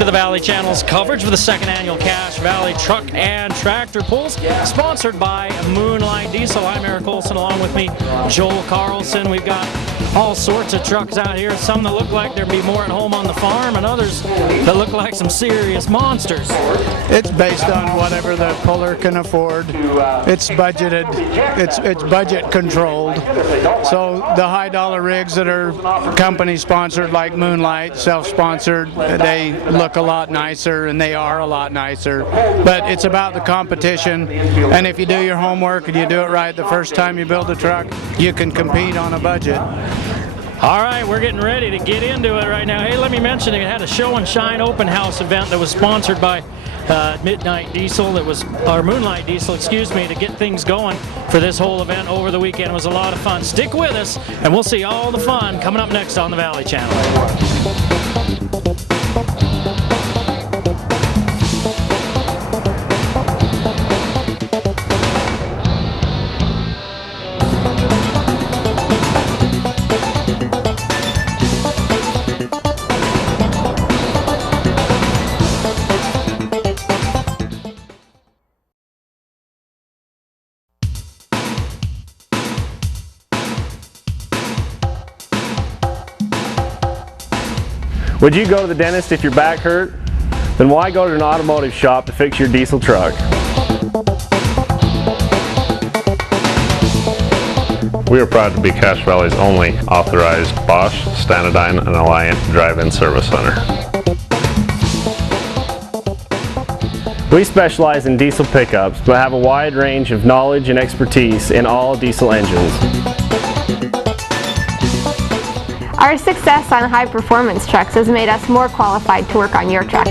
to the Valley Channel's coverage of the second annual Cache Valley Truck and Tractor Pulls, sponsored by Moonlight Diesel. I'm Eric Olson, along with me, Joel Carlson. We've got all sorts of trucks out here, some that look like there'd be more at home on the farm, and others that look like some serious monsters. It's based on whatever the puller can afford. It's budgeted, it's budget controlled. So the high dollar rigs that are company sponsored like Moonlight, self-sponsored, they look a lot nicer, and they are a lot nicer. But it's about the competition, and if you do your homework and you do it right the first time you build a truck, you can compete on a budget. All right, we're getting ready to get into it right now. Hey, let me mention it had a show and shine open house event that was sponsored by Moonlight Diesel, excuse me, to get things going for this whole event over the weekend. It was a lot of fun. Stick with us, and we'll see all the fun coming up next on the Valley Channel. Would you go to the dentist if your back hurt? Then why go to an automotive shop to fix your diesel truck? We are proud to be Cache Valley's only authorized Bosch, Stanadyne, and Alliant drive-in service center. We specialize in diesel pickups, but have a wide range of knowledge and expertise in all diesel engines. Our success on high-performance trucks has made us more qualified to work on your truck.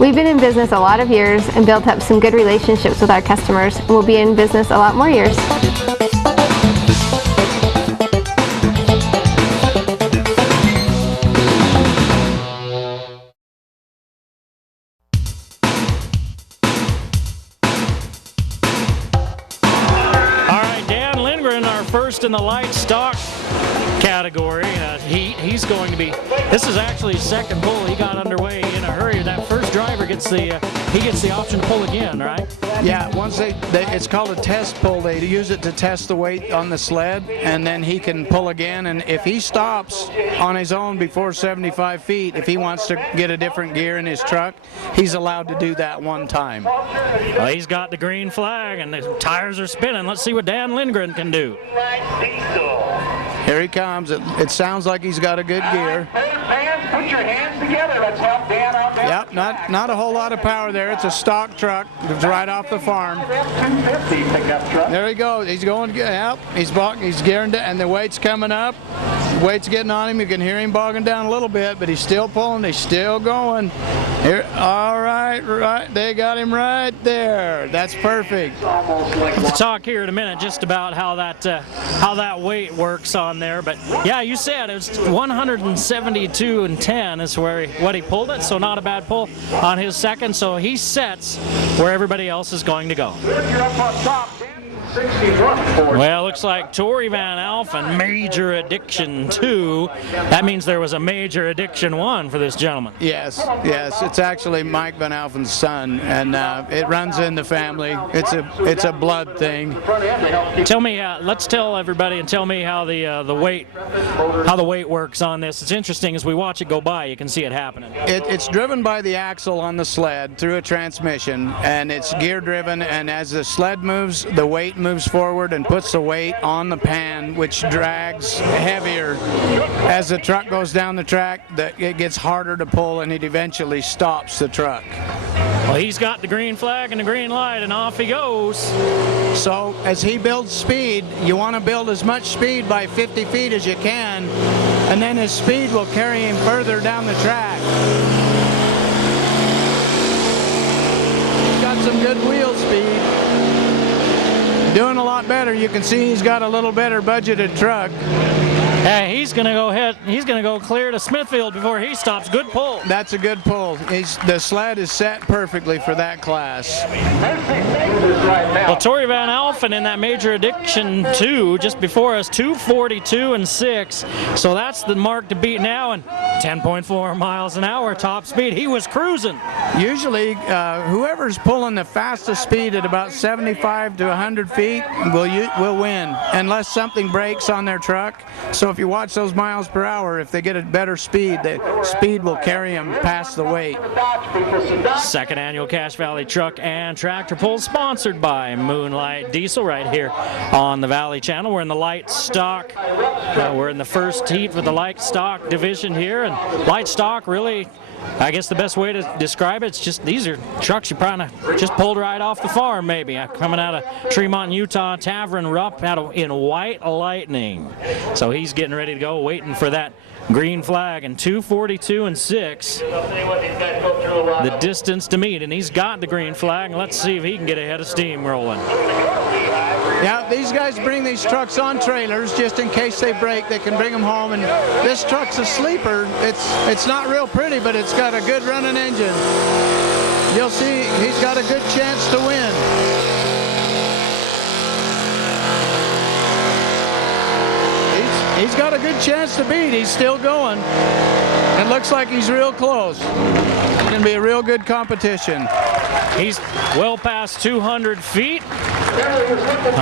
We've been in business a lot of years and built up some good relationships with our customers, and we'll be in business a lot more years. First in the light stock category, he's going to be. This is actually his second pull. He got underway in a hurry. That first driver gets the option to pull again, right? Yeah. Once it's called a test pull. They use it to test the weight on the sled, and then he can pull again. And if he stops on his own before 75 feet, if he wants to get a different gear in his truck, he's allowed to do that one time. Well, he's got the green flag, and the tires are spinning. Let's see what Dan Lindgren can do. Here he comes. It sounds like he's got a good gear. Fans, put your hands together. Let's help Dan out there. Yep, not a whole lot of power there. It's a stock truck. It's right off the farm. 250 pickup truck. There he goes. He's going. Yep. He's gearing to, and the weight's coming up. The weight's getting on him. You can hear him bogging down a little bit, but he's still pulling. He's still going. Here. All right. Right. They got him right there. That's perfect. We'll talk here in a minute just about how that weight works on there. But yeah, you said it was 172 and 10 is what he pulled it. So not a bad pull on his second. So he sets where everybody else is going to go. You're up on top, Dan. Well, looks like Tori Van Alphen, major addiction 2. That means there was a major addiction 1 for this gentleman. Yes. It's actually Mike Van Alphen's son, and it runs in the family. It's a blood thing. Tell me, let's tell everybody and tell me how the weight works on this. It's interesting as we watch it go by. You can see it happening. It's driven by the axle on the sled through a transmission, and it's gear driven. And as the sled moves, the weight moves forward and puts the weight on the pan, which drags heavier. As the truck goes down the track, it gets harder to pull, and it eventually stops the truck. Well, he's got the green flag and the green light, and off he goes. So as he builds speed, you want to build as much speed by 50 feet as you can, and then his speed will carry him further down the track. He's got some good wheel speed. Doing a lot better. You can see he's got a little better budgeted truck. Hey, he's going to go ahead. He's going to go clear to Smithfield before he stops. Good pull. That's a good pull. The sled is set perfectly for that class. Well, Tori Van Alphen in that Major Addiction 2 just before us, 2:42 and 6. So that's the mark to beat now, and 10.4 miles an hour top speed. He was cruising. Usually, whoever's pulling the fastest speed at about 75 to 100 feet will win, unless something breaks on their truck. So if you watch those miles per hour, if they get a better speed, the speed will carry them past the weight. Second annual Cache Valley Truck and Tractor Pull, sponsored by Moonlight Diesel right here on the Valley Channel. We're in the light stock. We're in the first heat for the light stock division here, and light stock really, I guess the best way to describe it's just these are trucks you probably just pulled right off the farm, maybe. Coming out of Tremont, Utah, Tavern Rupp in White Lightning. So he's getting ready to go, waiting for that green flag, and 2:42 and 6. The distance to meet, and he's got the green flag. Let's see if he can get ahead of steam rolling. Yeah, these guys bring these trucks on trailers just in case they break. They can bring them home, and this truck's a sleeper. It's not real pretty, but it's got a good running engine. You'll see he's got a good chance to win. He's got a good chance to beat. He's still going. It looks like he's real close. It's going to be a real good competition. He's well past 200 feet.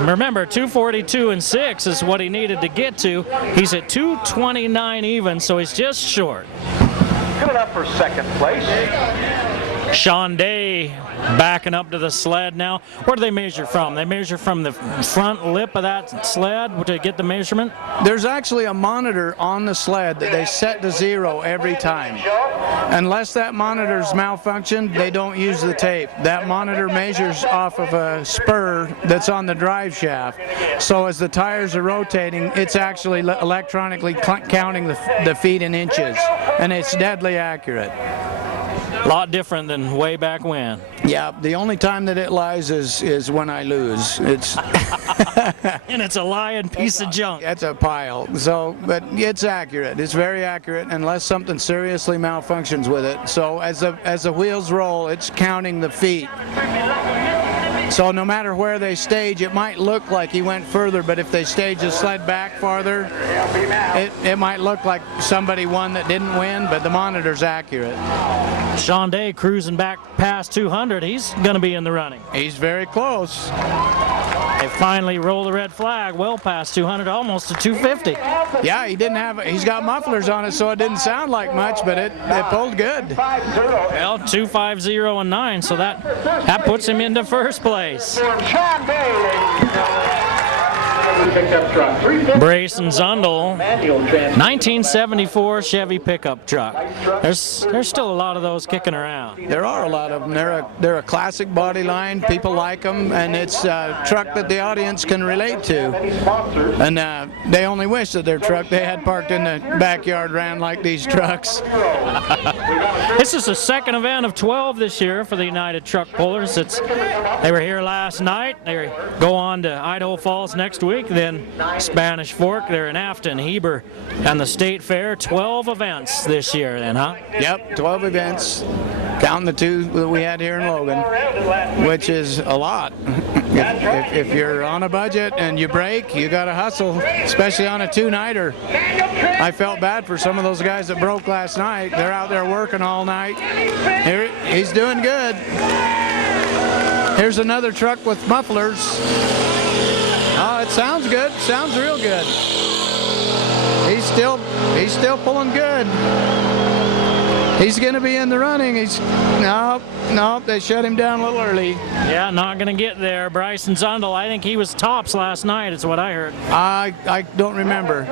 Remember, 2:42 and 6 is what he needed to get to. He's at 2:29 even, so he's just short. Good enough for second place. Sean Day backing up to the sled now. Where do they measure from? They measure from the front lip of that sled to get the measurement? There's actually a monitor on the sled that they set to 0 every time. Unless that monitor's malfunctioned, they don't use the tape. That monitor measures off of a spur that's on the drive shaft. So as the tires are rotating, it's actually electronically counting the feet in inches, and it's deadly accurate. A lot different than way back when. Yeah, the only time that it lies is when I lose. It's and it's a lying piece of junk. It's a pile. So, but it's accurate. It's very accurate unless something seriously malfunctions with it. So as the wheels roll, it's counting the feet. So no matter where they stage, it might look like he went further, but if they stage the sled back farther, it might look like somebody won that didn't win, but the monitor's accurate. Sean Day cruising back past 200. He's going to be in the running. He's very close. They finally roll the red flag well past 200, almost to 250. Yeah, he's got mufflers on it, so it didn't sound like much, but it pulled good. Well, 250 and 9, so that puts him into first place. Brayson Zundel, 1974 Chevy pickup truck. There's still a lot of those kicking around. There are a lot of them. They're a classic body line. People like them, and it's a truck that the audience can relate to. And they only wish that their truck they had parked in the backyard ran like these trucks. This is the second event of 12 this year for the United Truck Pullers. They were here last night. They go on to Idaho Falls next week. Then Spanish Fork, they're in Afton, Heber, and the State Fair. 12 events this year then, huh? Yep, 12 events, counting the 2 that we had here in Logan, which is a lot. If you're on a budget and you break, you got to hustle, especially on a 2-nighter. I felt bad for some of those guys that broke last night. They're out there working all night. He's doing good. Here's another truck with mufflers. Oh, it sounds good. Sounds real good. He's still pulling good. He's going to be in the running. Nope, they shut him down a little early. Yeah, not going to get there. Bryson Zundel, I think he was tops last night, is what I heard. I don't remember.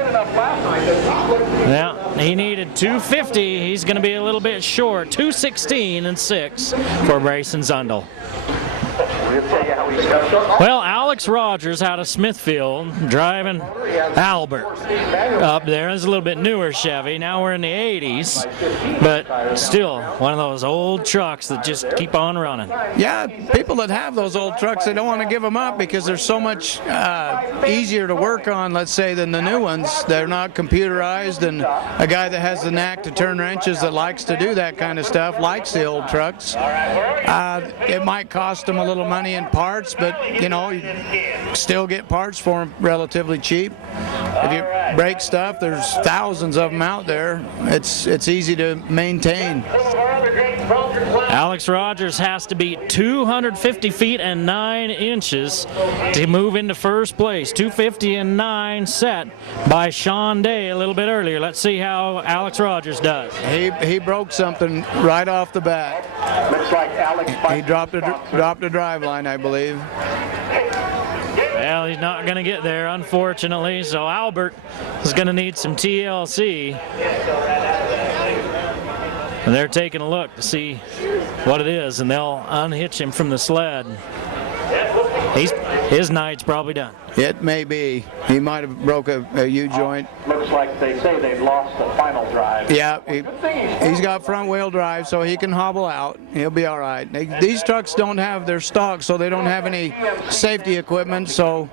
Yeah, he needed 250. He's going to be a little bit short. 216 and 6 for Bryson Zundel. Well, Al Alex Rogers out of Smithfield driving Albert up there. It's a little bit newer Chevy. Now we're in the 80s, but still one of those old trucks that just keep on running. Yeah, people that have those old trucks, they don't want to give them up because they're so much easier to work on, let's say, than the new ones. They're not computerized, and a guy that has the knack to turn wrenches that likes to do that kind of stuff likes the old trucks. It might cost them a little money in parts, but you know, you still get parts for them relatively cheap. If you break stuff, there's thousands of them out there. It's easy to maintain. Alex Rogers has to beat 250 feet and 9 inches to move into first place. 250 and 9 set by Sean Day a little bit earlier. Let's see how Alex Rogers does. He broke something right off the bat. Looks like Alex. He dropped a drive line, I believe. Well, he's not going to get there, unfortunately, so Albert is going to need some TLC. And they're taking a look to see what it is, and they'll unhitch him from the sled. His night's probably done. It may be. He might have broke a U-joint. Looks like they say they've lost the final drive. Yeah, he's got front wheel drive, so he can hobble out. He'll be all right. These trucks don't have their stock, so they don't have any safety equipment, so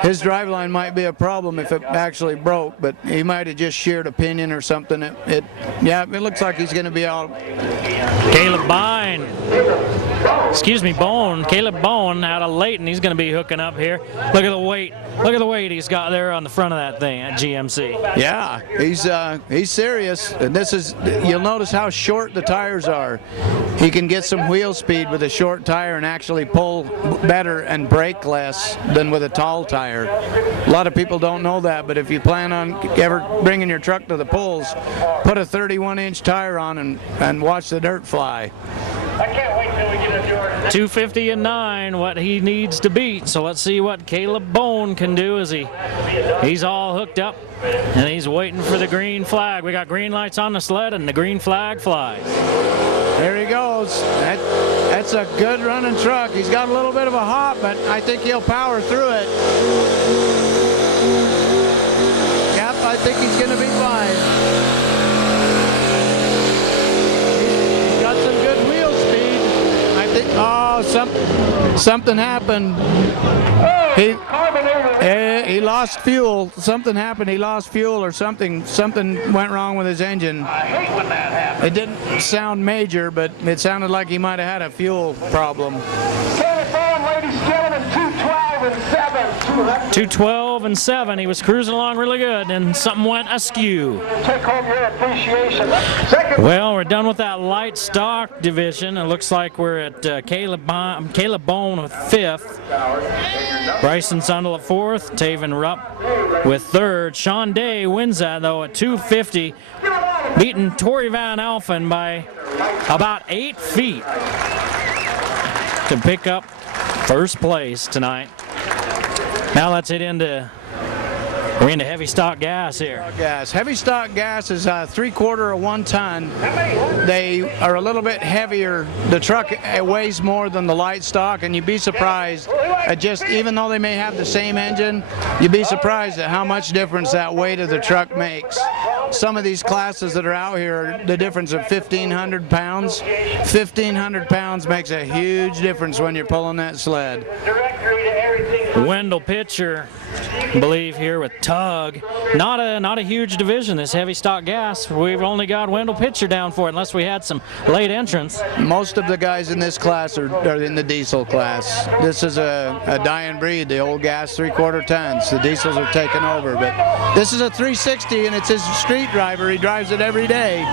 his driveline might be a problem if it actually broke, but he might have just sheared a pinion or something. It looks like he's going to be out. Caleb Bone out of Layton. He's going to be hooking up here. Look at the weight. Look at the weight he's got there on the front of that thing at GMC. Yeah, he's serious. And you'll notice how short the tires are. He can get some wheel speed with a short tire and actually pull better and brake less than with a tall tire. A lot of people don't know that, but if you plan on ever bringing your truck to the pulls, put a 31-inch tire on and watch the dirt fly. I can't wait till we get a Jordan. 250 and 9, what he needs to beat. So let's see what Caleb Bone can do as he's all hooked up and he's waiting for the green flag. We got green lights on the sled and the green flag flies. There he goes. That's a good running truck. He's got a little bit of a hop, but I think he'll power through it. Yep, I think he's going to be fine. Oh, something happened. He lost fuel. Something happened. He lost fuel or something. Something went wrong with his engine. I hate when that happens. It didn't sound major, but it sounded like he might have had a fuel problem. Ladies and gentlemen, 212 and 7. 212 and 7. He was cruising along really good, and something went askew. Take home your appreciation. Well, we're done with that light stock division. It looks like we're at Caleb Bone with 5th. Bryson Sundle at 4th. Taven Rupp with 3rd. Sean Day wins that, though, at 250, beating Tori Van Alphen by about 8 feet to pick up first place tonight. Now let's head into heavy stock gas here. Heavy stock gas is 3/4 or 1 ton. They are a little bit heavier. The truck weighs more than the light stock, and you'd be surprised at even though they may have the same engine, you'd be surprised at how much difference that weight of the truck makes. Some of these classes that are out here, the difference of 1,500 pounds. 1,500 pounds makes a huge difference when you're pulling that sled. Wendell Pitcher, I believe, here with Tug. Not a huge division, this heavy stock gas. We've only got Wendell Pitcher down for it, unless we had some late entrants. Most of the guys in this class are in the diesel class. This is a dying breed, the old gas 3/4 tons. The diesels are taking over, but this is a 360, and it's his street driver. He drives it every day.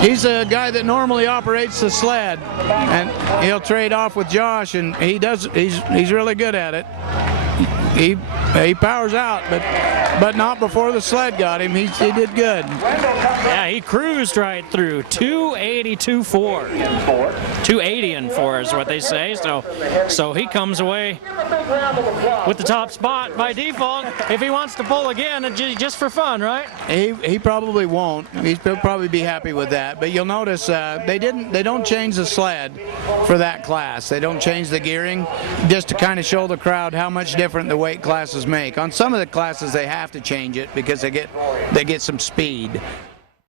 He's a guy that normally operates the sled, and he'll trade off with Josh, and he's really good at it. he powers out, but not before the sled got him. He did good. Yeah, he cruised right through. 280.24. 280 and 4 is what they say. So he comes away with the top spot by default. If he wants to pull again, just for fun, right? He probably won't. He'll probably be happy with that. But you'll notice they don't change the sled for that class. They don't change the gearing just to kind of show the crowd how much different the weight classes make. On some of the classes they have to change it because they get some speed.